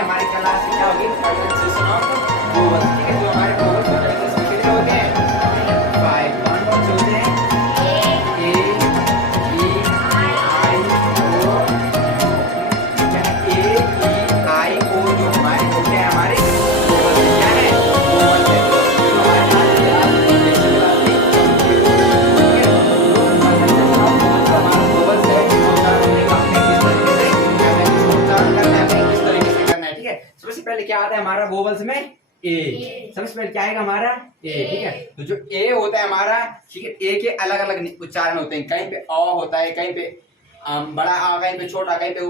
कि हमारी क्लास में क्या होगी प्रोनाउंसिएशन ऑफ वोवल्स। ठीक है, जो हमारे वोवल्स होते हैं उसमें कितने होते हैं 5। कौन कौन से होते हैं ए ई आई ओ। ए ई आई ओ जो हमारे होते हैं हमारे वोवल्स क्या है वोवल्स है जो हमारे सबसे पहले क्या आता है हमारा वोवल्स में ए। सबसे पहले क्या आएगा हमारा ए। ठीक है, तो जो ए होता है हमारा, ठीक है, ए के अलग अलग उच्चारण होते हैं। कहीं पे अ होता है, कहीं पे बड़ा आ, कहीं पे छोटा, कहीं पे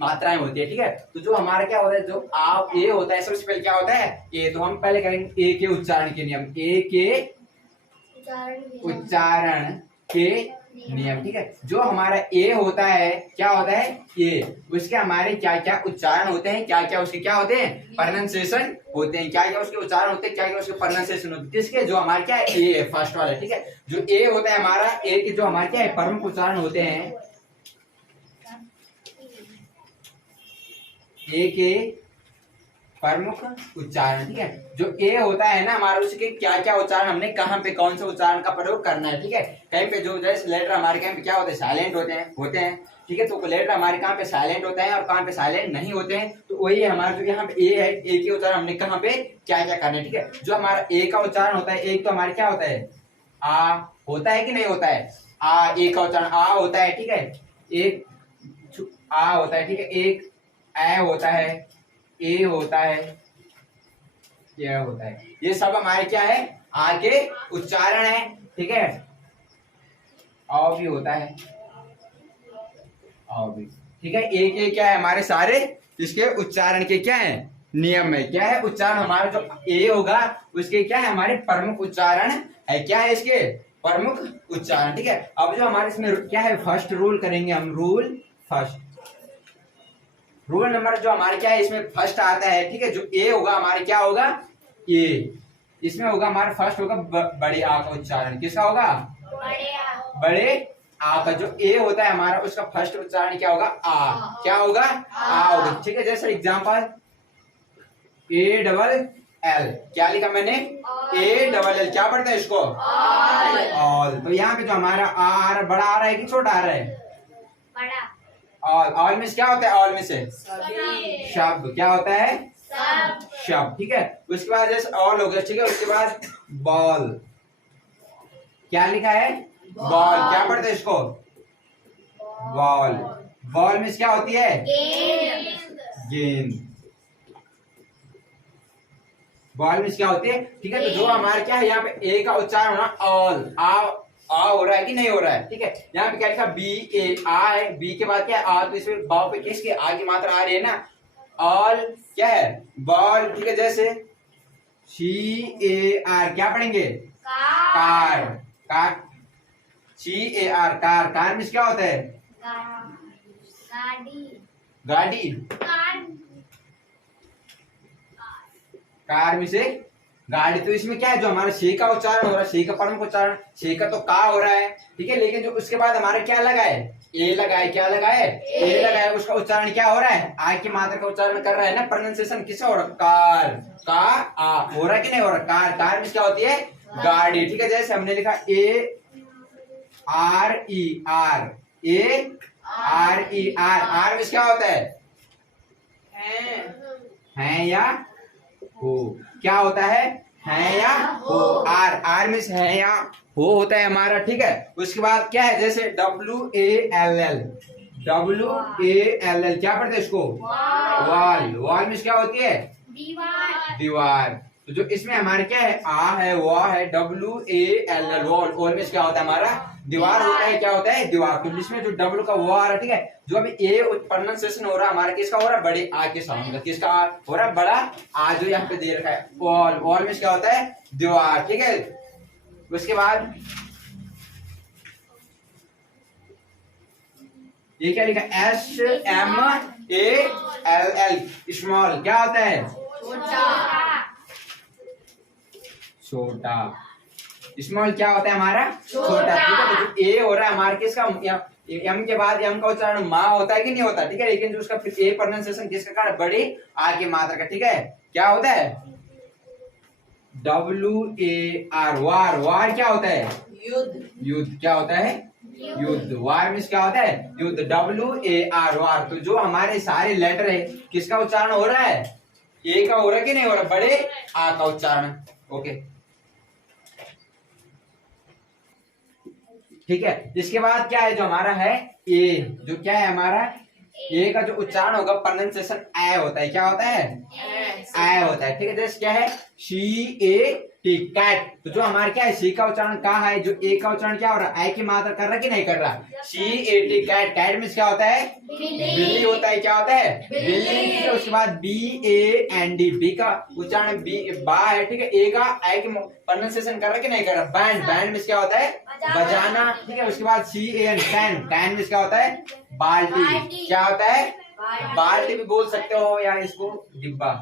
मात्राएं होती है। ठीक है, तो जो हमारा क्या होता है जो आ ए होता है सबसे पहले क्या होता है ए। तो हम पहले करेंगे ए के उच्चारण के नियम। ए के उच्चारण के नियम। ठीक है, जो हमारा ए होता है क्या होता है ए, उसके हमारे क्या क्या उच्चारण होते हैं, क्या क्या उसके क्या होते हैं प्रोनाउंसिएशन होते हैं, क्या क्या उसके उच्चारण होते हैं, क्या क्या उसके प्रोनाउंसिएशन होते हैं। किसके जो हमारे क्या है ए है फर्स्ट वाला। ठीक है, जो ए होता है हमारा ए के जो हमारे क्या है प्रमुख उच्चारण होते हैं ए के प्रमुख उच्चारण। ठीक है, जो ए होता है ना हमारे उसके क्या क्या उच्चारण हमने कहाँ पे कौन से उच्चारण का प्रयोग करना है। ठीक है, कहीं पे जो जैसे लेटर हमारे कहीं पे क्या होते हैं साइलेंट होते हैं। ठीक है, तो लेटर हमारे कहाँ पे साइलेंट होते हैं और कहाँ पे साइलेंट नहीं होते हैं। तो वही हमारा जो यहाँ पे ए है ए के उच्चारण हमने कहाँ पे क्या क्या करना है। ठीक है, जो हमारा ए का उच्चारण होता है एक तो हमारे क्या होता है आ होता है कि नहीं होता है आ। ए का उच्चारण आ होता है। ठीक है, एक आ होता है। ठीक है, एक ए होता है, ए होता है, ये होता है। ये सब हमारे क्या है आ के उच्चारण है। ठीक है, औ भी होता है, औ भी। ठीक है, एक एक क्या है हमारे सारे इसके उच्चारण के क्या है नियम है। क्या है उच्चारण हमारा जो ए होगा उसके क्या है हमारे प्रमुख उच्चारण है। क्या है इसके प्रमुख उच्चारण। ठीक है, अब जो हमारे इसमें क्या है फर्स्ट रूल करेंगे हम। रूल फर्स्ट, रूल नंबर जो हमारे क्या है इसमें फर्स्ट आता है। ठीक है, जो ए होगा हमारे क्या होगा ए, इसमें होगा हमारा फर्स्ट होगा बड़े आ का उच्चारण। किसका होगा बड़े आ का। जो ए होता है हमारा उसका फर्स्ट उच्चारण क्या होगा आ। क्या होगा आ होगा। ठीक है, जैसे एग्जांपल ए डबल एल, क्या लिखा मैंने ए डबल एल, क्या पढ़ता है इसको ऑल। तो यहाँ पे जो हमारा आ रहा बड़ा आ रहा है कि छोटा आ रहा है बड़ा। ऑल में क्या होता है ऑल में से शब्द क्या होता है शब्द। ठीक है, उसके बाद जैसे ऑल हो गया। ठीक है, उसके बाद बॉल, क्या लिखा है बॉल, क्या पढ़ते हैं इसको बॉल। बॉल में क्या होती है गेंद। बॉल में क्या होती है। ठीक है, तो जो हमारे क्या है यहाँ पे ए का उच्चारण होना ऑल आ हो रहा है कि नहीं हो रहा है। ठीक है, यहाँ पे क्या लिखा बी ए आ है, बी के बाद क्या है आ, तो इसमें बाव पे किसके आ की मात्रा आ रही है ना ऑल क्या है बॉल। ठीक है, जैसे सी ए आर, क्या पढ़ेंगे car. Car C A R car. Car में क्या होता है गाड़ी। कार में से गाड़ी। तो इसमें क्या है जो हमारा शी का उच्चारण हो रहा है, शी का प्रमुख उच्चारण, शी का तो का हो रहा है। ठीक है, लेकिन जो उसके बाद हमारे क्या लगा है ए लगा है। क्या लगा है ए लगा है, उसका उच्चारण क्या हो रहा है आ की मात्रा का उच्चारण कर रहा है ना। प्रोनाउंसिएशन किससे हो रहा है कार का आ हो रहा है कि नहीं हो रहा कार। कार में क्या होती है गाड़ी। ठीक है, जैसे हमने लिखा A R E R, A R E R. R में क्या होता है या हो, क्या होता है या हो। आर आर में है या हो होता है हमारा। ठीक है, उसके बाद क्या है जैसे W A L L, W A L L, क्या पढ़ते हैं इसको वॉल। वॉल में क्या होती है दीवार। तो जो इसमें हमारे क्या है आ है वो है W A L L wall. Wall में क्या होता है हमारा दीवार होता है। क्या होता है दीवार। तो इसमें जो डब्ल्यू का वो आ रहा है। ठीक है, जो अभी ए प्रोनाउंसिएशन हो रहा है हमारा किसका हो रहा है बड़े आ के साउंड का। किसका हो रहा है बड़ा आ, जो यहाँ पे दे रखा है वॉल। वॉल में क्या होता है दीवार। ठीक है, उसके बाद ये क्या लिखा S M A L L small, क्या होता है छोटा। स्मॉल क्या होता है हमारा छोटा। ठीक है, तो ए हो रहा है हमारे किसका एम के बाद एम का उच्चारण माँ होता है कि नहीं होता, ठीक है, लेकिन जो उसका ए प्रोनाउंसिएशन किसका कारण, बड़ी आ की मात्रा का, ठीक है, क्या होता है, WAR, वार, वार क्या होता है, युद्ध, युद्ध क्या होता है, युद्ध, वार मीन्स क्या होता है, युद्ध, WAR, वार। तो जो हमारे सारे लेटर है किसका उच्चारण हो रहा है, ए का हो रहा है कि नहीं हो रहा, बड़े आ का उच्चारण, ओके, ठीक है। इसके बाद क्या है जो हमारा है ए, जो क्या है हमारा ए का जो उच्चारण होगा प्रोनाउंसिएशन ए होता है, क्या होता है, ए होता है, ठीक है। जैसे क्या है CAT, कैट, तो जो हमारा क्या है सी का उच्चारण कहा है, जो ए का उच्चारण क्या हो रहा है, ए की मात्रा कर रहा है कि नहीं कर रहा, CAT, कैट, कैट मीन्स क्या होता है, बिल्ली होता है, क्या होता है, बिल्ली। उसके बाद BAND, बी का उच्चारण बी बा है, ठीक है, ए का ए की प्रोनाउंसिएशन कर रहा है कि नहीं कर रहा, बैंड, बैंड मीन्स क्या होता है, बजाना, ठीक है। उसके बाद CAN, कैन, कैन मीन्स क्या होता है, बाल्टी, क्या होता है, बाल्टी भी बोल सकते हो या इसको डिब्बा,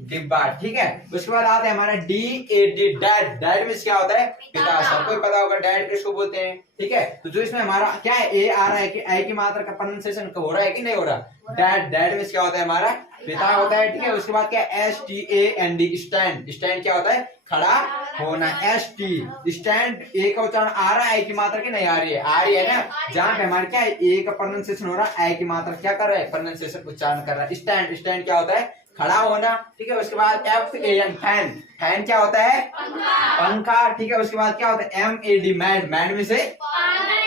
डिब्बा, ठीक है। उसके बाद आता है हमारा DAD, डैड, डैड मीन्स क्या होता है, पिता, सबको पता होगा डैड किसको बोलते हैं, ठीक है। तो जो इसमें हमारा क्या है ए आ रहा है कि ए की मात्रा का प्रोनाउंसिएशन हो रहा है कि नहीं हो रहा, डैड, डैड मीन्स क्या होता है हमारा पिता होता है, ठीक है। उसके बाद क्या STAND, स्टैंड, स्टैंड क्या होता है, खड़ा होना, ST, स्टैंड, ए का उच्चारण आ रहा है ए की मात्रा की नहीं आ रही है, आ रही है ना, जहाँ पे हमारे क्या है ए का प्रोनाउंसिएशन हो रहा है ए की मात्रा क्या कर रहा है, प्रोनाउंसिएशन उच्चारण कर रहा है, स्टैंड, स्टैंड क्या होता है, खड़ा होना, ठीक है। उसके बाद FAN, फैन, फैन क्या होता है, पंखा, ठीक है। उसके बाद क्या होता है MAD, मैड, मैड में से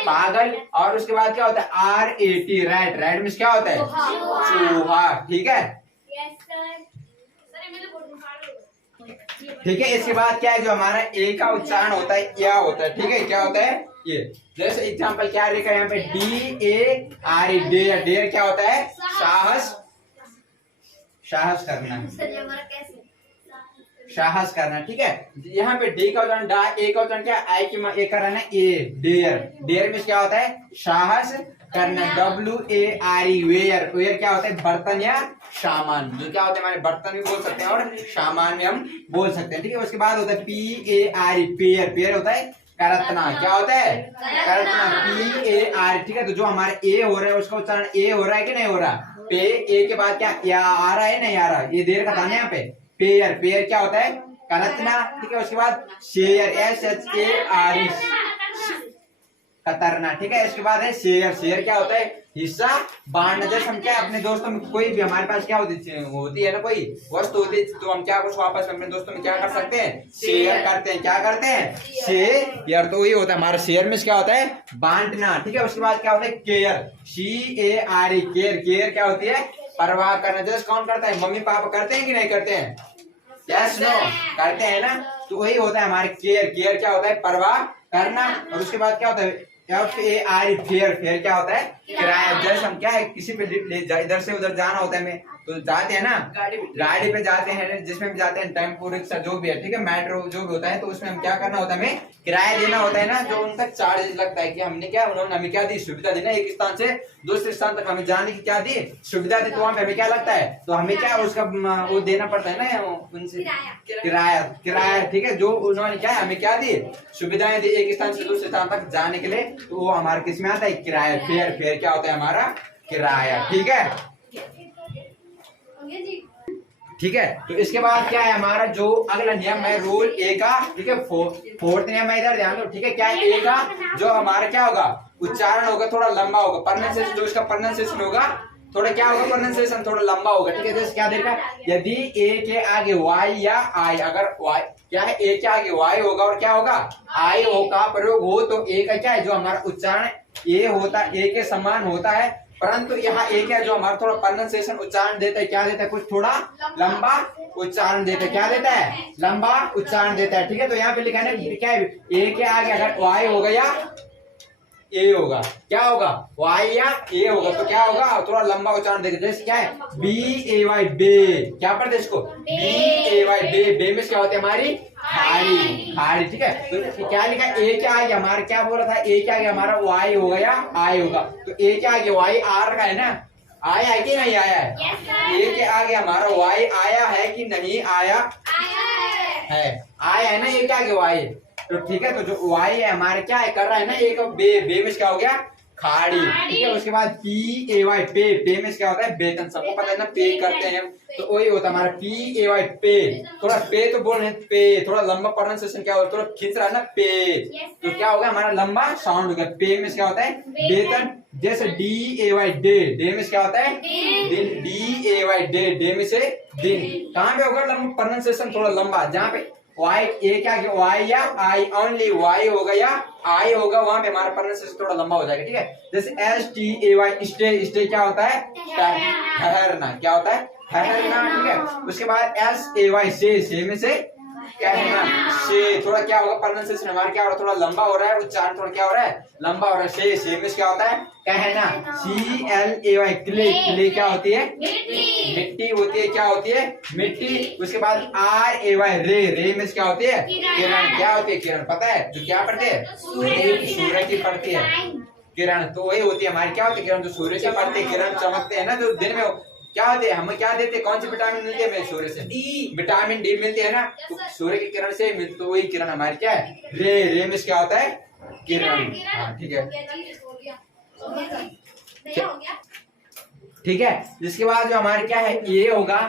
पागल, और उसके बाद क्या होता है RAT, रैट, रैट में क्या होता है, चूहा, ठीक है, ठीक है। इसके बाद क्या है जो हमारा ए का उच्चारण होता है क्या होता है, ठीक है, क्या होता है ये, जैसे एग्जांपल क्या लिखा है यहाँ पे DARE, डेयर, डेयर क्या होता है, साहस, साहस करना, साहस करना, ठीक है। यहाँ पे डी का उच्चारण डा, ए का उच्चारण क्या, आई की ए का रहना ए, डेयर, डेयर में क्या होता है, साहस करना, WARE, वेयर, वेयर क्या होता है, बर्तन या सामान, जो क्या होता है हमारे बर्तन भी बोल सकते हैं और सामान भी हम बोल सकते हैं, ठीक है। उसके बाद होता है PARE, पेयर, पेयर होता है करतना, क्या होता है, करतना, PAR, ठीक है। तो जो हमारे ए हो रहा है उसका उच्चारण ए हो रहा है कि नहीं हो रहा, पे, ए के बाद क्या या आ रहा है नहीं आ रहा, ये देर का था ना यहाँ पे, पेयर, पेयर क्या होता है, करतना, ठीक है। उसके बाद शेयर, SHARE, कतरना, ठीक है। इसके बाद है शेयर, शेयर क्या होता है, हिस्सा बांटना, जैसे हम क्या अपने दोस्तों में कोई भी हमारे पास क्या होती है ना, कोई वस्तु होती है, तो हम क्या कुछ वापस अपने दोस्तों में क्या कर सकते हैं, शेयर करते हैं, क्या करते हैं, शेयर, तो ये होता है हमारा शेयर में क्या होता है, बांटना, ठीक है। उसके बाद क्या होता है केयर, CARE, केयर, केयर क्या होती है, परवाह करना, जैसे कौन करता है, मम्मी पापा करते हैं कि नहीं करते हैं, यस नो, करते हैं ना, तो वही होता है हमारे केयर, केयर क्या होता है, परवाह करना। और उसके बाद क्या होता है FARE, फेयर, फेयर क्या होता है, किराया, जैसे हम क्या है किसी पे इधर से उधर जाना होता है, हमें तो जाते हैं ना, गाड़ी पे जाते हैं, जिसमें भी जाते हैं, टेम्पो, रिक्शा, जो भी है, ठीक है, मेट्रो जो भी होता है, तो उसमें हम क्या करना होता है, हमें किराया देना होता है ना, जो उनका चार्जेस लगता है कि हमने क्या, उन्होंने हमें क्या दी, सुविधा दी ना, एक स्थान से दूसरे स्थान तक हमें जाने की क्या दी, सुविधा दी, तो वहाँ पे हमें क्या लगता है, तो हमें क्या उसका वो देना पड़ता है ना उनसे, किराया, किराया, ठीक है। जो उन्होंने क्या है हमें क्या दी, सुविधाएं दी एक स्थान से दूसरे स्थान तक जाने के लिए, तो वो हमारे किस में आता है, किराया, फेयर, फेयर क्या होता है हमारा किराया, ठीक है, ठीक है। तो इसके बाद क्या है हमारा जो अगला नियम है रूल ए का, ठीक है, फोर्थ नियम है, इधर ध्यान दो, ठीक है। क्या है ए का जो हमारा क्या होगा, उच्चारण होगा थोड़ा लंबा होगा, प्रोनाउंसिएशन जो इसका प्रोनाउंसिएशन होगा थोड़ा क्या होगा, प्रोनाउंसिएशन थोड़ा लंबा होगा, ठीक है। जैसे क्या देखा, यदि ए के आगे वाई या आई, अगर वाई क्या है, ए के आगे वाई होगा और क्या होगा, आई का प्रयोग हो, तो ए का क्या है जो हमारा उच्चारण ए होता है, ए के समान होता है, परंतु यहाँ ए क्या जो हमारा थोड़ा प्रोनाउंसिएशन उच्चारण देता है, क्या देता है, कुछ थोड़ा लंबा उच्चारण देता है, क्या देता है, लंबा उच्चारण देता है, ठीक है। तो यहाँ पे लिखा है ना, क्या है ए के आगे अगर वाई होगा या ए होगा, क्या होगा, वाई या ए होगा, तो क्या होगा, थोड़ा लंबा उच्चारण देगा, जैसे क्या है BAY, बे, क्या पढ़ते इसको, BAY, बे, बे में क्या होती है हमारी खाड़ी, खाड़ी, ठीक है। तो क्या लिखा है ए के आगे हमारा क्या बोला था, ए के आगे हमारा वाई होगा या आई होगा, तो ए के आगे वाई आ रखा है ना, आया है कि नहीं आया है, ए के आगे हमारा वाई आया है कि नहीं आया है, आया है ना ए के आगे वाई, तो ठीक है, तो जो वाई है हमारे क्या है कर रहा है ना, एक बे में क्या हो गया, खाड़ी। ठीक है, उसके बाद पी ए वाई पे में क्या होता है, वेतन। सबको पता है ना, पे करते हैं, तो वही होता है हमारा पी ए वाई पे। थोड़ा पे तो बोल रहे हैं, पे थोड़ा लंबा प्रोनाउंसिएशन क्या होता है, थोड़ा खींच रहा है ना पे, तो क्या होगा हमारा लंबा साउंड हो गया। पे में क्या होता है, वेतन। जैसे डी ए वाई डे में क्या होता है, दिन। डी ए वाई डे में से दिन। कहाँ पे होगा लंबा प्रोनाउंसिएशन, थोड़ा लंबा, जहाँ पे वाई ए क्या वाई या आई, ओनली वाई होगा या आई होगा, वहां पे हमारा प्रोनाउंसिएशन थोड़ा लंबा हो जाएगा। ठीक है, जैसे S T A Y stay क्या होता है, ठहरना। क्या होता है, ठहरना। ठीक है, उसके बाद एस ए वाई से में से कहना, से थोड़ा क्या होगा प्रोनाउंसिएशन हमारा क्या हो रहा है, थोड़ा लंबा हो रहा है, उच्चारण थोड़ा क्या हो रहा है, लंबा हो रहा है। से में क्या होता है, कहना। C L A Y clay क्या होती है, मिट्टी होती है। क्या होती है, मिट्टी। उसके बाद आर ए वाई रे में क्या होती है, किरण। क्या होती है, किरण। पता है जो क्या पढ़ते हैं, सूर्य की पढ़ती है किरण, तो वही होती है हमारी क्या होती है, किरण। जो सूर्य से पढ़ते हैं किरण चमकते हैं ना, जो दिन में क्या होते हैं, हमें क्या देते हैं, कौन सी विटामिन मिलती है, सूर्य से विटामिन डी मिलती है ना, तो सूर्य की किरण से मिलती, तो वही किरण हमारी क्या है, रे में क्या होता है, किरण। हाँ ठीक है, ठीक है। जिसके बाद जो हमारे क्या है, ए होगा,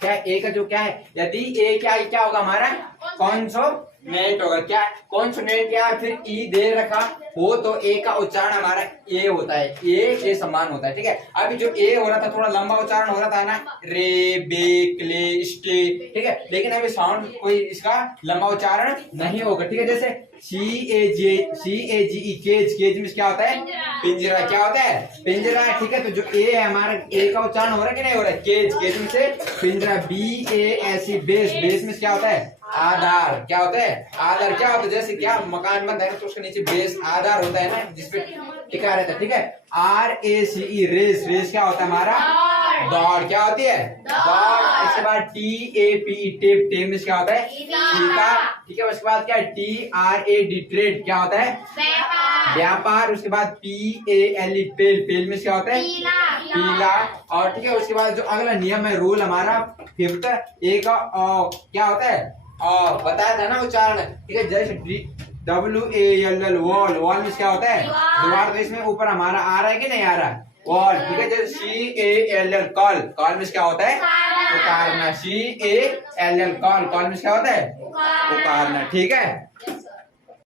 क्या ए का जो क्या है, यदि ए क्या होगा हमारा, कॉन्सोनेंट होगा। क्या कॉन्सोनेंट या फिर ई दे रखा हो तो ए का उच्चारण हमारा ए होता है, ए समान होता है। ठीक है, अभी जो ए हो रहा था थोड़ा लंबा उच्चारण हो रहा था ना, रे बे क्ले स्टे। ठीक है, लेकिन अभी साउंड कोई इसका लंबा उच्चारण नहीं होगा। ठीक है, जैसे सी ए जी ई केज में क्या होता है, पिंजरा। क्या होता है, पिंजरा। ठीक है, तो जो ए है हमारा, ए का उच्चारण हो रहा है कि नहीं हो रहा है, केज में से पिंजरा। B A S E base में क्या होता है, आधार। क्या होता है, आधार। क्या होता है, जैसे क्या मकान बंद है तो उसके नीचे बेस आधार होता है ना, जिसपे टिका रहता है। ठीक है, R A C E race क्या होता है हमारा, दौड़। क्या होती है, दौड़। इसके बाद टी ए पी टेप में क्या होता है, फीता। ठीक है, उसके बाद क्या है, T R A D trade क्या होता है, व्यापार। उसके बाद पी ए एल ई पेल में क्या होता है, पीला। और ठीक है, उसके बाद जो अगला नियम है, रूल हमारा फिफ्थ, ए का क्या होता है, बताया था ना उच्चारण। ठीक है, जैसे WALL वॉल में क्या होता है, दीवार। तो इसमें ऊपर हमारा आ रहा है कि नहीं आ रहा है, वॉल। ठीक है, जैसे CALL कॉल में क्या होता है, उतारना। CALL कॉल में क्या होता है, उतारना। ठीक है।